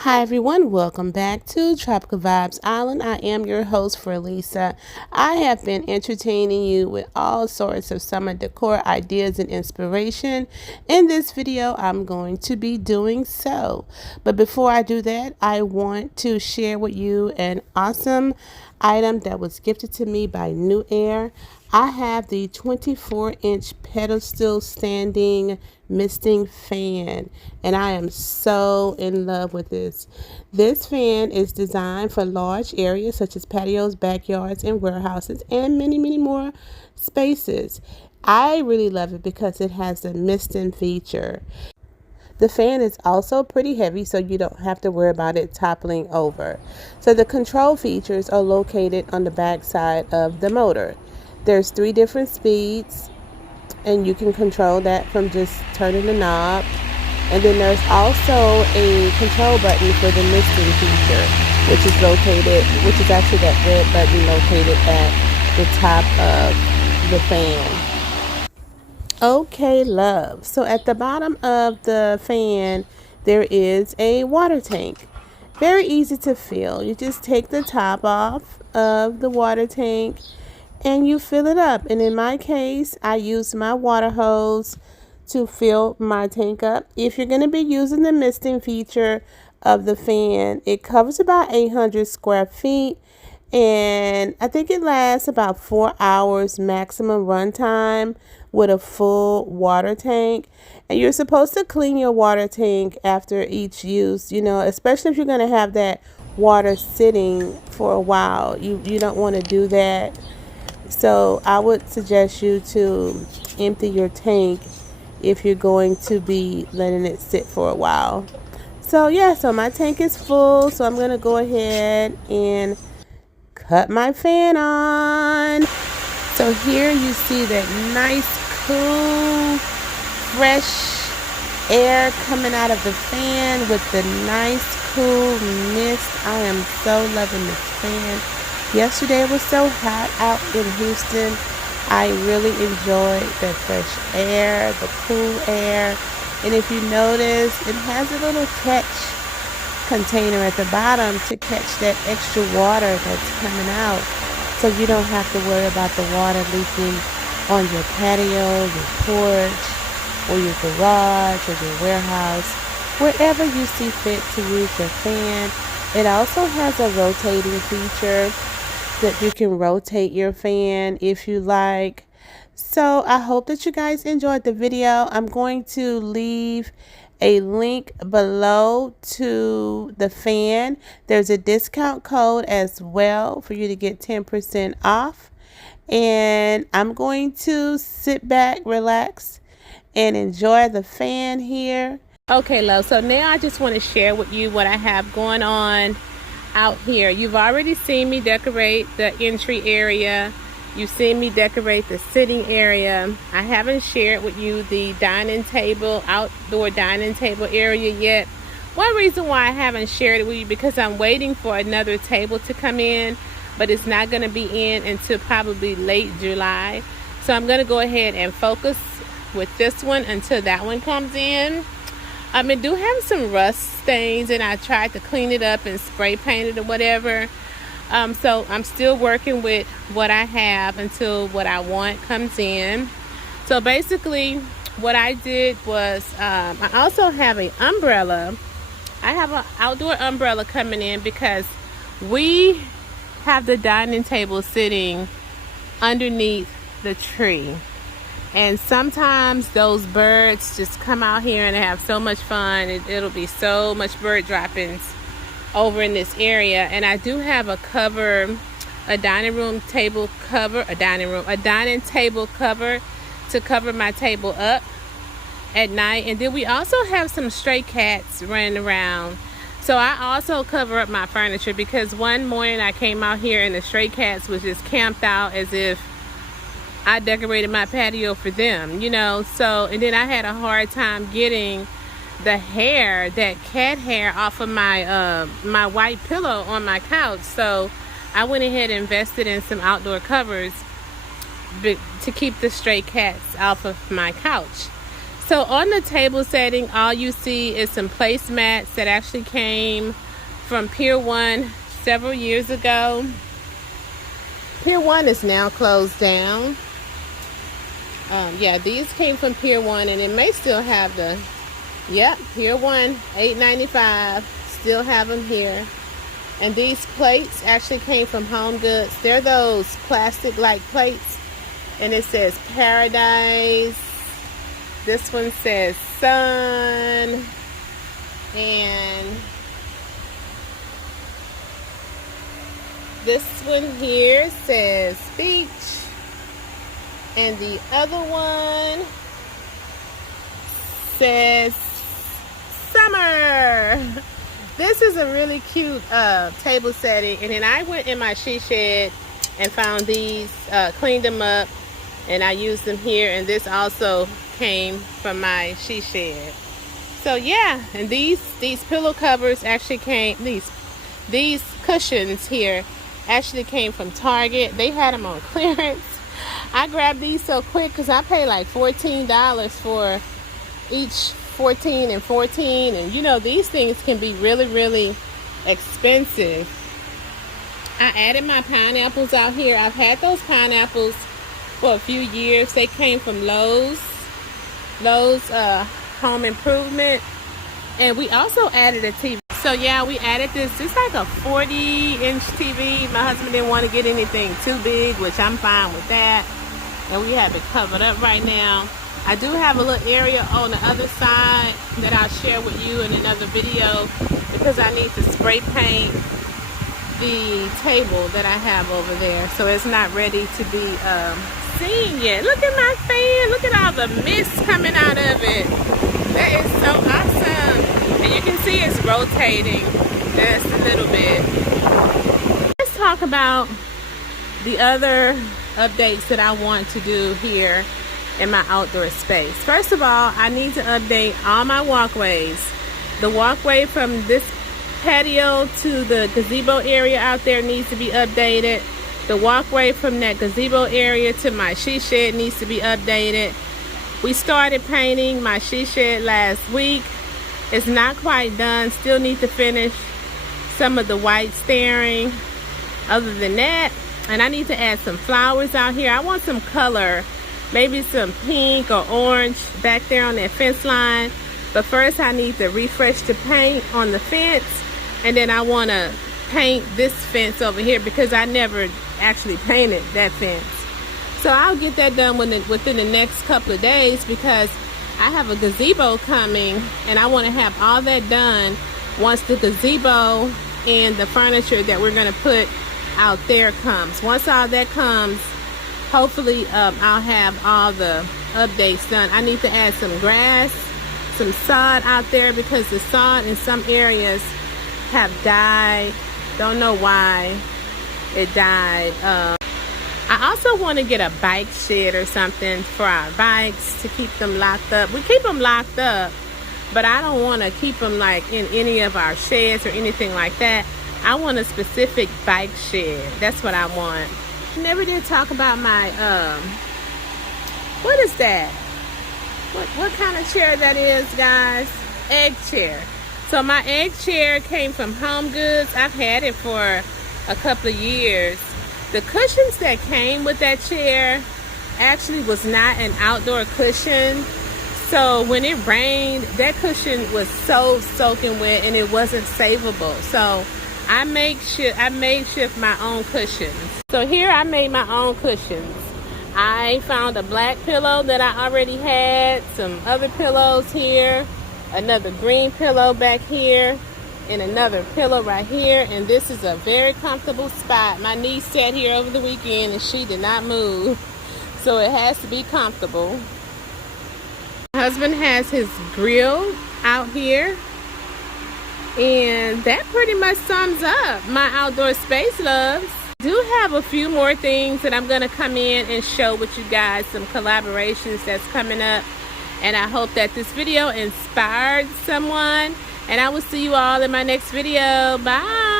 Hi everyone, welcome back to Tropical Vibes Island. I am your host for Lisa. I have been entertaining you with all sorts of summer decor ideas and inspiration. In this video, I'm going to be doing so. But before I do that, I want to share with you an awesome item that was gifted to me by Newair. I have the 24-inch pedestal standing misting fan, and I am so in love with this. This fan is designed for large areas such as patios, backyards, and warehouses, and many more spaces. I really love it because it has the misting feature. The fan is also pretty heavy, so you don't have to worry about it toppling over. So the control features are located on the back side of the motor. There's 3 different speeds, and you can control that from just turning the knob. And then there's also a control button for the misting feature, which is actually that red button located at the top of the fan. Okay, love. So at the bottom of the fan, there is a water tank. Very easy to fill. You just take the top off of the water tank and you fill it up. And in my case, I use my water hose to fill my tank up. If you're going to be using the misting feature of the fan, it covers about 800 square feet. And I think it lasts about 4 hours maximum runtime with a full water tank. And you're supposed to clean your water tank after each use, especially if you're going to have that water sitting for a while. You don't want to do that. So I would suggest you to empty your tank if you're going to be letting it sit for a while. So yeah, so my tank is full, so I'm going to go ahead and cut my fan on. So here you see that nice, cool, fresh air coming out of the fan with the nice, cool mist. I am so loving this fan. Yesterday it was so hot out in Houston. I really enjoyed the fresh air, the cool air. And if you notice, it has a little catch container at the bottom to catch that extra water that's coming out, so you don't have to worry about the water leaking on your patio, your porch, or your garage, or your warehouse, wherever you see fit to use your fan. It also has a rotating feature that you can rotate your fan if you like. So I hope that you guys enjoyed the video. I'm going to leave a link below to the fan. There's a discount code as well for you to get 10% off. And I'm going to sit back, relax, and enjoy the fan here. Okay, love. So now I just want to share with you what I have going on out here. You've already seen me decorate the entry area. You've seen me decorate the sitting area. I haven't shared with you the dining table, outdoor dining table area yet. One reason why I haven't shared it with you, because I'm waiting for another table to come in, but it's not going to be in until probably late July. So I'm going to go ahead and focus with this one until that one comes in. I do have some rust stains, and I tried to clean it up and spray paint it or whatever. So I'm still working with what I have until what I want comes in. So basically what I did was I also have an umbrella. I have an outdoor umbrella coming in because we have the dining table sitting underneath the tree. And sometimes those birds just come out here and they have so much fun. It'll be so much bird droppings over in this area. And I do have a dining table cover to cover my table up at night. And then we also have some stray cats running around, so I also cover up my furniture, because one morning I came out here and the stray cats was just camped out as if I decorated my patio for them, so, and then I had a hard time getting the hair, that cat hair, off of my my white pillow on my couch. So I went ahead and invested in some outdoor covers to keep the stray cats off of my couch. So on the table setting, all you see is some placemats that actually came from Pier 1 several years ago. Pier 1 is now closed down. Yeah, these came from Pier 1, and it may still have the, yep, Pier 1, $8.95, still have them here. And these plates actually came from Home Goods. They're those plastic-like plates, and it says Paradise. This one says Sun, and this one here says Beach, and the other one says Summer. This is a really cute table setting, and then I went in my she shed and found these, cleaned them up, and I used them here, and this also came from my she shed. So yeah, and these pillow covers actually came, these cushions here actually came from Target. They had them on clearance. I grabbed these so quick because I paid like $14 for each 14 and 14, and you know, these things can be really expensive. I added my pineapples out here. I've had those pineapples for a few years. They came from Lowe's Home Improvement, and we also added a TV. So yeah, we added this. It's like a 40-inch TV. My husband didn't want to get anything too big, which I'm fine with that, and we have it covered up right now. I do have a little area on the other side that I'll share with you in another video, because I need to spray paint the table that I have over there, so it's not ready to be seen yet. Look at my fan. Look at all the mist coming out of it. That is so awesome. And you can see it's rotating just a little bit. Let's talk about the other updates that I want to do here in my outdoor space. First of all, I need to update all my walkways. The walkway from this patio to the gazebo area out there needs to be updated. The walkway from that gazebo area to my she shed needs to be updated. We started painting my she shed last week. It's not quite done. Still need to finish some of the white stairing. Other than that, and I need to add some flowers out here. I want some color, maybe some pink or orange back there on that fence line. But first I need to refresh the paint on the fence, and then I want to paint this fence over here because I never actually painted that fence. So I'll get that done within the next couple of days, because I have a gazebo coming and I want to have all that done once the gazebo and the furniture that we're going to put out there comes. Once all that comes, hopefully I'll have all the updates done. I need to add some grass, some sod out there, because the sod in some areas have died. Don't know why it died. I also want to get a bike shed or something for our bikes to keep them locked up. We keep them locked up, but I don't want to keep them like in any of our sheds or anything like that. I want a specific bike shed. That's what I want. I never did talk about my what is that? What kind of chair that is, guys? Egg chair. So my egg chair came from Home Goods. I've had it for a couple of years. The cushions that came with that chair actually was not an outdoor cushion. So when it rained, that cushion was so soaking wet and it wasn't savable. So I makeshift my own cushions. So here I made my own cushions. I found a black pillow that I already had, some other pillows here, another green pillow back here, and another pillow right here. And this is a very comfortable spot. My niece sat here over the weekend and she did not move, so it has to be comfortable. My husband has his grill out here, and that pretty much sums up my outdoor space, loves. I do have a few more things that I'm going to come in and show with you guys, some collaborations that's coming up, and I hope that this video inspired someone, and I will see you all in my next video. Bye.